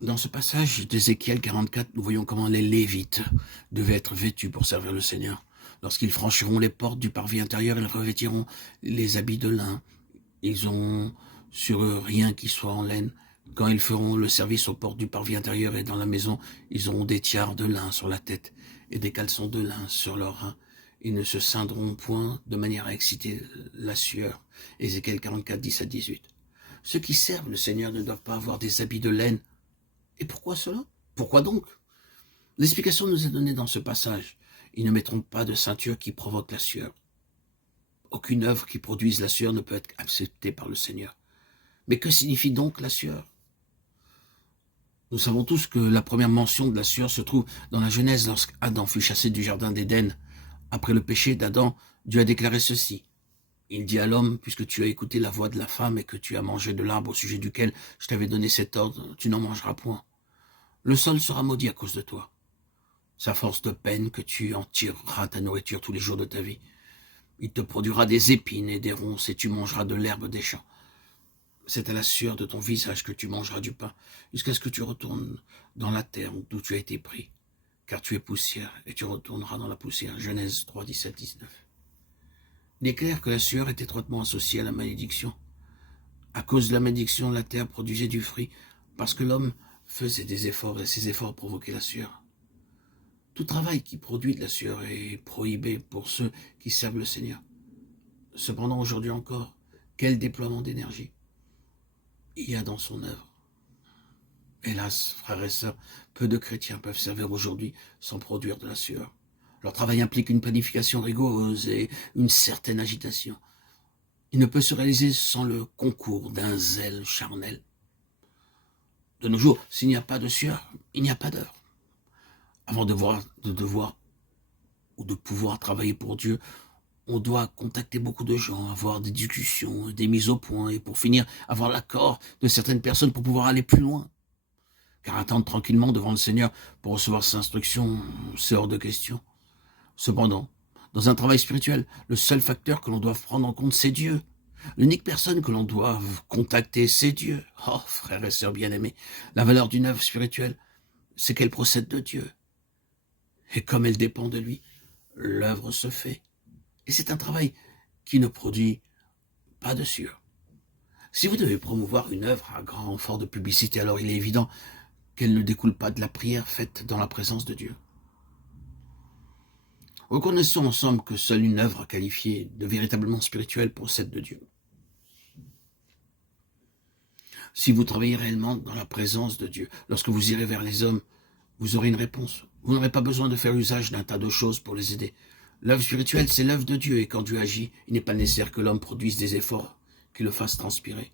Dans ce passage d'Ézéchiel 44, nous voyons comment les Lévites devaient être vêtus pour servir le Seigneur. Lorsqu'ils franchiront les portes du parvis intérieur, ils revêtiront les habits de lin. Ils ont sur eux rien qui soit en laine. Quand ils feront le service aux portes du parvis intérieur et dans la maison, ils auront des tiares de lin sur la tête et des caleçons de lin sur leurs reins. Ils ne se ceindront point de manière à exciter la sueur. Ézéchiel 44, 10-18. Ceux qui servent le Seigneur ne doivent pas avoir des habits de laine. Et pourquoi cela? Pourquoi donc? L'explication nous est donnée dans ce passage. Ils ne mettront pas de ceinture qui provoque la sueur. Aucune œuvre qui produise la sueur ne peut être acceptée par le Seigneur. Mais que signifie donc la sueur? Nous savons tous que la première mention de la sueur se trouve dans la Genèse lorsqu'Adam fut chassé du jardin d'Éden. Après le péché d'Adam, Dieu a déclaré ceci. Il dit à l'homme, puisque tu as écouté la voix de la femme et que tu as mangé de l'arbre au sujet duquel je t'avais donné cet ordre, tu n'en mangeras point. Le sol sera maudit à cause de toi. C'est à force de peine que tu en tireras ta nourriture tous les jours de ta vie. Il te produira des épines et des ronces et tu mangeras de l'herbe des champs. C'est à la sueur de ton visage que tu mangeras du pain, jusqu'à ce que tu retournes dans la terre d'où tu as été pris. Car tu es poussière et tu retourneras dans la poussière. Genèse 3, 17, 19. Il est clair que la sueur est étroitement associée à la malédiction. À cause de la malédiction, la terre produisait du fruit, parce que l'homme faisait des efforts et ces efforts provoquaient la sueur. Tout travail qui produit de la sueur est prohibé pour ceux qui servent le Seigneur. Cependant, aujourd'hui encore, quel déploiement d'énergie il y a dans son œuvre. Hélas, frères et sœurs, peu de chrétiens peuvent servir aujourd'hui sans produire de la sueur. Leur travail implique une planification rigoureuse et une certaine agitation. Il ne peut se réaliser sans le concours d'un zèle charnel. De nos jours, s'il n'y a pas de sueur, il n'y a pas d'œuvre. Avant de devoir ou de pouvoir travailler pour Dieu, on doit contacter beaucoup de gens, avoir des discussions, des mises au point, et pour finir, avoir l'accord de certaines personnes pour pouvoir aller plus loin. Car attendre tranquillement devant le Seigneur pour recevoir ses instructions, c'est hors de question. Cependant, dans un travail spirituel, le seul facteur que l'on doit prendre en compte, c'est Dieu. L'unique personne que l'on doit contacter, c'est Dieu. Oh, frères et sœurs bien-aimés, la valeur d'une œuvre spirituelle, c'est qu'elle procède de Dieu. Et comme elle dépend de lui, l'œuvre se fait. Et c'est un travail qui ne produit pas de sueur. Si vous devez promouvoir une œuvre à grand renfort de publicité, alors il est évident qu'elle ne découle pas de la prière faite dans la présence de Dieu. Reconnaissons ensemble que seule une œuvre qualifiée de véritablement spirituelle procède de Dieu. Si vous travaillez réellement dans la présence de Dieu, lorsque vous irez vers les hommes, vous aurez une réponse. Vous n'aurez pas besoin de faire usage d'un tas de choses pour les aider. L'œuvre spirituelle, c'est l'œuvre de Dieu, et quand Dieu agit, il n'est pas nécessaire que l'homme produise des efforts qui le fassent transpirer.